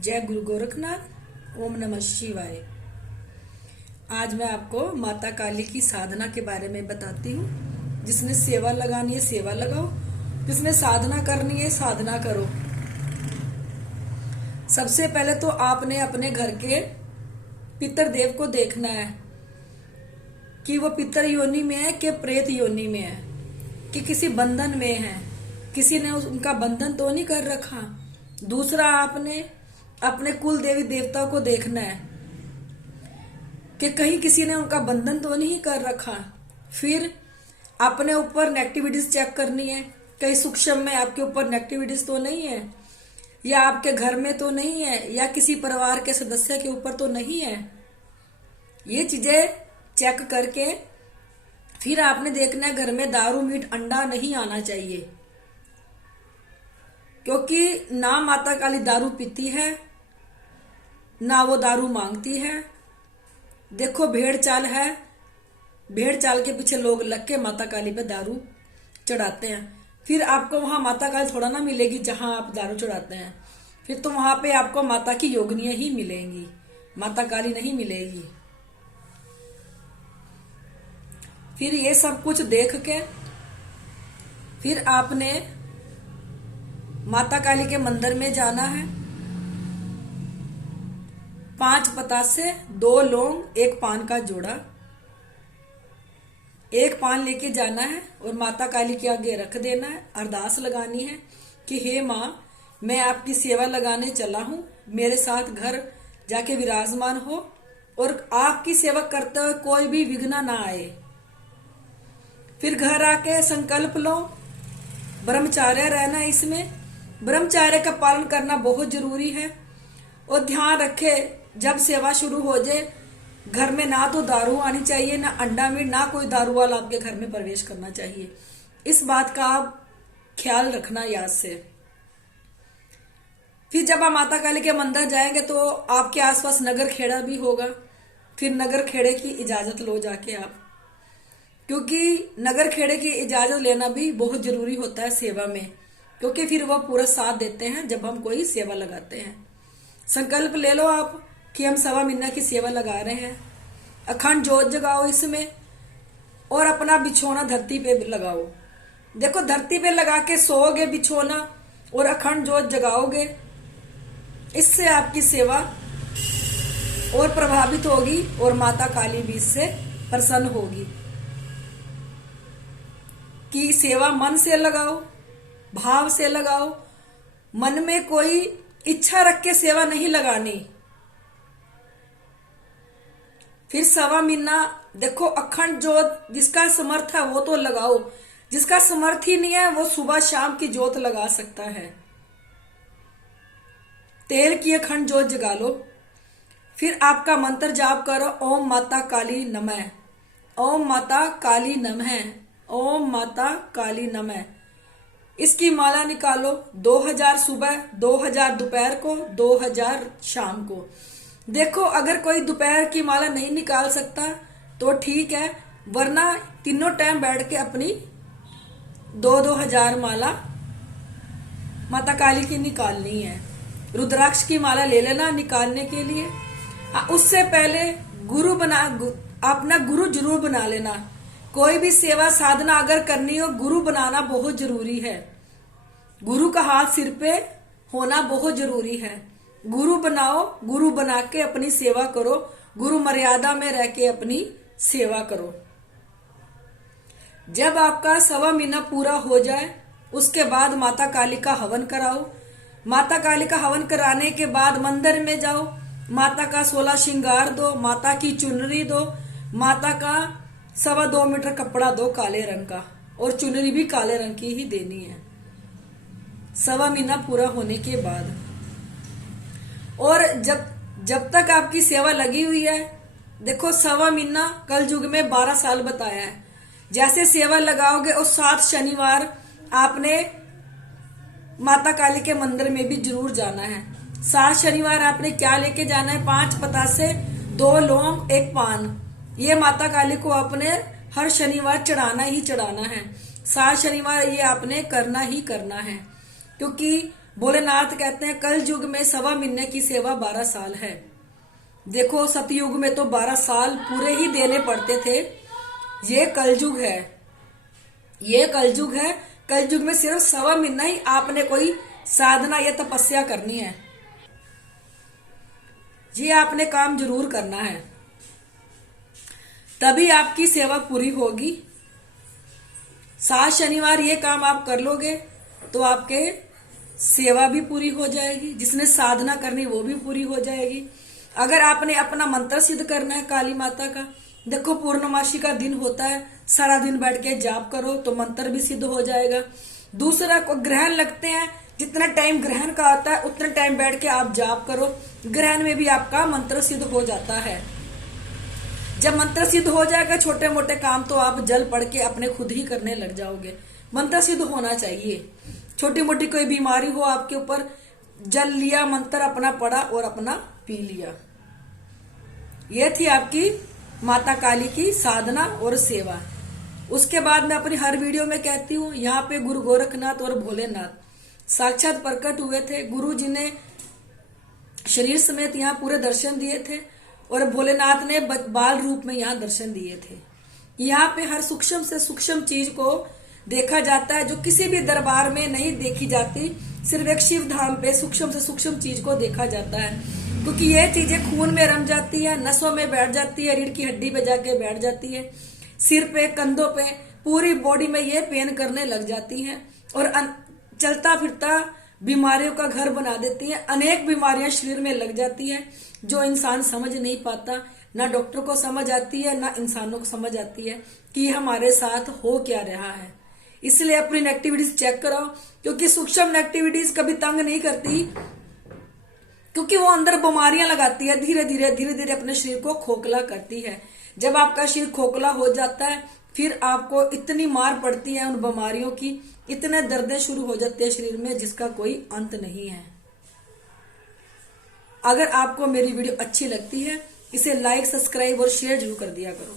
जय गुरु गोरखनाथ। ओम नमः शिवाय। आज मैं आपको माता काली की साधना के बारे में बताती हूँ। जिसने सेवा लगानी है सेवा लगाओ, जिसने साधना करनी है साधना करो। सबसे पहले तो आपने अपने घर के पितृदेव को देखना है कि वो पितर योनि में है कि प्रेत योनि में है, कि किसी बंधन में है, किसी ने उनका बंधन तो नहीं कर रखा। दूसरा, आपने अपने कुल देवी देवता को देखना है कि कहीं किसी ने उनका बंधन तो नहीं कर रखा। फिर अपने ऊपर नेगेटिविटीज चेक करनी है, कहीं सूक्ष्म में आपके ऊपर नेगेटिविटीज तो नहीं है, या आपके घर में तो नहीं है, या किसी परिवार के सदस्य के ऊपर तो नहीं है। ये चीजें चेक करके फिर आपने देखना है घर में दारू मीट अंडा नहीं आना चाहिए, क्योंकि ना माता काली दारू पीती है ना वो दारू मांगती है। देखो भेड़ चाल है, भेड़ चाल के पीछे लोग लग के माता काली पे दारू चढ़ाते हैं। फिर आपको वहां माता काली थोड़ा ना मिलेगी जहां आप दारू चढ़ाते हैं। फिर तो वहां पे आपको माता की योगिनियां ही मिलेंगी, माता काली नहीं मिलेगी। फिर ये सब कुछ देख के फिर आपने माता काली के मंदिर में जाना है। 5 पतासे, 2 लौंग, 1 पान का जोड़ा, 1 पान लेके जाना है और माता काली के आगे रख देना है। अरदास लगानी है कि हे माँ, मैं आपकी सेवा लगाने चला हूँ, मेरे साथ घर जाके विराजमान हो और आपकी सेवा करते हुए कोई भी विघ्न ना आए। फिर घर आके संकल्प लो, ब्रह्मचार्य रहना। इसमें ब्रह्मचार्य का पालन करना बहुत जरूरी है। और ध्यान रखे, जब सेवा शुरू हो जाए घर में ना तो दारू आनी चाहिए, ना अंडा मीट, ना कोई दारू वाला आपके घर में प्रवेश करना चाहिए। इस बात का आप ख्याल रखना याद से। फिर जब आप माता काली के मंदिर जाएंगे तो आपके आसपास नगर खेड़ा भी होगा। फिर नगर खेड़े की इजाजत लो जाके आप, क्योंकि नगर खेड़े की इजाजत लेना भी बहुत जरूरी होता है सेवा में, क्योंकि फिर वह पूरा साथ देते हैं जब हम कोई सेवा लगाते हैं। संकल्प ले लो आप कि हम 1.25 महीना की सेवा लगा रहे हैं। अखंड जोत जगाओ इसमें और अपना बिछोना धरती पे लगाओ। देखो, धरती पे लगा के सोओगे बिछोना और अखंड जोत जगाओगे, इससे आपकी सेवा और प्रभावित होगी और माता काली भी इससे प्रसन्न होगी। कि सेवा मन से लगाओ, भाव से लगाओ। मन में कोई इच्छा रख के सेवा नहीं लगानी। फिर 1.25 महीना देखो, अखंड जोत जिसका समर्थ है वो तो लगाओ, जिसका समर्थ ही नहीं है वो सुबह शाम की जोत लगा सकता है। तेल की अखंड जोत जगा लो। फिर आपका मंत्र जाप करो, ओम माता काली नमः, ओम माता काली नमः, ओम माता काली नमः। इसकी माला निकालो, 2000 सुबह, 2000 दोपहर को, 2000 शाम को। देखो, अगर कोई दोपहर की माला नहीं निकाल सकता तो ठीक है, वरना तीनों टाइम बैठ के अपनी 2-2 हजार माला माता काली की निकालनी है। रुद्राक्ष की माला ले लेना निकालने के लिए। उससे पहले अपना गुरु जरूर बना लेना। कोई भी सेवा साधना अगर करनी हो, गुरु बनाना बहुत जरूरी है। गुरु का हाथ सिर पे होना बहुत जरूरी है। गुरु बनाओ, गुरु बना के अपनी सेवा करो, गुरु मर्यादा में रह के अपनी सेवा करो। जब आपका 1.25 महीना पूरा हो जाए उसके बाद माता काली का हवन कराओ। माता काली का हवन कराने के बाद मंदिर में जाओ, माता का 16 श्रृंगार दो, माता की चुनरी दो, माता का 2.25 मीटर कपड़ा दो काले रंग का, और चुनरी भी काले रंग की ही देनी है 1.25 महीना पूरा होने के बाद। और जब तक आपकी सेवा लगी हुई है, देखो 1.25 महीना कल युग में 12 साल बताया है। जैसे सेवा लगाओगे और 7 शनिवार आपने माता काली के मंदिर में भी जरूर जाना है। 7 शनिवार आपने क्या लेके जाना है? 5 पतासे, 2 लौंग, 1 पान। ये माता काली को आपने हर शनिवार चढ़ाना ही चढ़ाना है। 7 शनिवार ये आपने करना ही करना है, क्योंकि भोलेनाथ कहते हैं कल युग में 1.25 महीने की सेवा 12 साल है। देखो सतयुग में तो 12 साल पूरे ही देने पड़ते थे। ये कलयुग है, ये कलयुग है। कलयुग में सिर्फ 1.25 महीना ही आपने कोई साधना या तपस्या करनी है। ये आपने काम जरूर करना है, तभी आपकी सेवा पूरी होगी। 7 शनिवार ये काम आप कर लोगे तो आपके सेवा भी पूरी हो जाएगी, जिसने साधना करनी वो भी पूरी हो जाएगी। अगर आपने अपना मंत्र सिद्ध करना है काली माता का, देखो पूर्णमासी का दिन होता है, सारा दिन बैठ के जाप करो तो मंत्र भी सिद्ध हो जाएगा। दूसरा को ग्रहण लगते हैं, जितना टाइम ग्रहण का आता है उतना टाइम बैठ के आप जाप करो, ग्रहण में भी आपका मंत्र सिद्ध हो जाता है। जब मंत्र सिद्ध हो जाएगा छोटे मोटे काम तो आप जल पढ़ के अपने खुद ही करने लग जाओगे। मंत्र सिद्ध होना चाहिए। छोटी मोटी कोई बीमारी हो आपके ऊपर, जल लिया, मंत्र अपना पढ़ा और अपना पी लिया। यह थी आपकी माता काली की साधना और सेवा। उसके बाद मैं अपनी हर वीडियो में कहती हूँ, यहाँ पे गुरु गोरखनाथ और भोलेनाथ साक्षात प्रकट हुए थे। गुरु जी ने शरीर समेत यहाँ पूरे दर्शन दिए थे और भोलेनाथ ने बाल रूप में यहाँ दर्शन दिए थे। यहाँ पे हर सूक्ष्म से सूक्ष्म चीज को देखा जाता है, जो किसी भी दरबार में नहीं देखी जाती। सिर्फ एक शिव धाम पे सूक्ष्म से सूक्ष्म चीज को देखा जाता है, क्योंकि ये चीजें खून में रम जाती है, नसों में बैठ जाती है, रीढ़ की हड्डी पे जाके बैठ जाती है, सिर पे, कंधों पे, पूरी बॉडी में ये पेन करने लग जाती है और चलता फिरता बीमारियों का घर बना देती है। अनेक बीमारियां शरीर में लग जाती है जो इंसान समझ नहीं पाता। ना डॉक्टर को समझ आती है, ना इंसानों को समझ आती है कि हमारे साथ हो क्या रहा है। इसलिए अपनी नेगेटिविटीज चेक कराओ, क्योंकि सूक्ष्म नेगेटिविटीज कभी तंग नहीं करती, क्योंकि वो अंदर बीमारियां लगाती है, धीरे धीरे अपने शरीर को खोखला करती है। जब आपका शरीर खोखला हो जाता है फिर आपको इतनी मार पड़ती है उन बीमारियों की, इतने दर्दें शुरू हो जाते हैं शरीर में जिसका कोई अंत नहीं है। अगर आपको मेरी वीडियो अच्छी लगती है इसे लाइक, सब्सक्राइब और शेयर जरूर कर दिया करो।